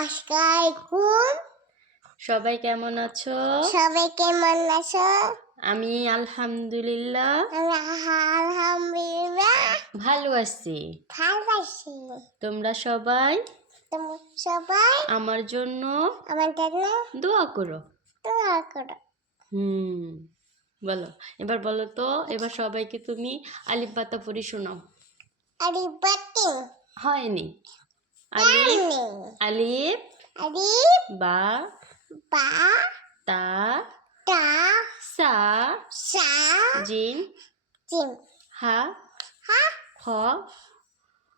আসসালামাইকুম। সবাই কেমন আছো? সবাই কেমন আছো? আমি আলহামদুলিল্লাহ আলহামদুলিল্লাহ ভালো আছি। ভালো আছি। তোমরা সবাই তোমরা সবাই আমার জন্য আমার জন্য দোয়া করো। দোয়া করো। বলো, এবার বলো তো, এবার সবাইকে তুমি আলিফ বাতা পড়ি শোনাও। আরিবাতি হয়নি। আলিফ আলিফ আরিব বা বা তা তা সা সা জিন জিম হা হা খ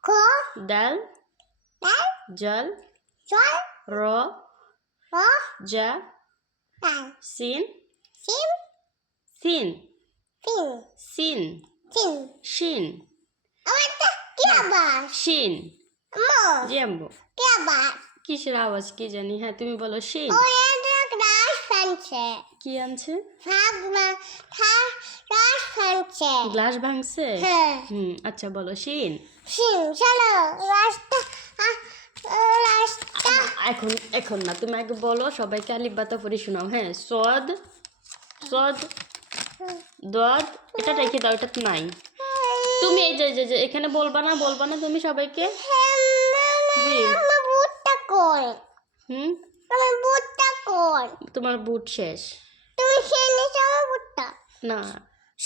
কো দাল দাল জল জল র র জা দাল সিন সিম সিন ফিন সিন সিন শিন আমার তো কি আবার শিন মো জি আম্মু। কি আবার কিসের আওয়াজ কি জানি? হ্যাঁ তুমি বলো শিন। ও এটা রাস ফানছে কি আনছে? ভাগনা থা রাস ফানছে গ্লাস ভাঙছে? হ্যাঁ আচ্ছা বলো শিন। সিন চলো রাস্তা রাস্তা এখন এখন না, তুমি আগে বলো, সবাইকে আলিফ বাতা পড়ি শোনাও। হ্যাঁ, সদ সদ দদ, এটা রেখে দাও, এটা তো নাই। তুমি এই যে এখানে বলবা না তুমি সবাইকে। জি। আমার বুটটা কই হুম আমার বুটটা কই তোমার বুট শেষ। তুমি খেয়ে নিছো আমার বুটটা না,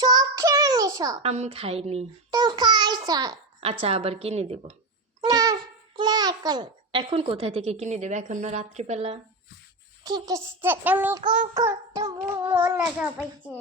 সব খেয়ে নিছো আমি খাইনি। তুমি খাইছো আচ্ছা, আবার কিনে দেব। না না এখন এখন কোথায় থেকে কিনে দেবে? এখন না রাত্রিবেলা। ঠিক আছে আমি কোন করতে মন না সবাইকে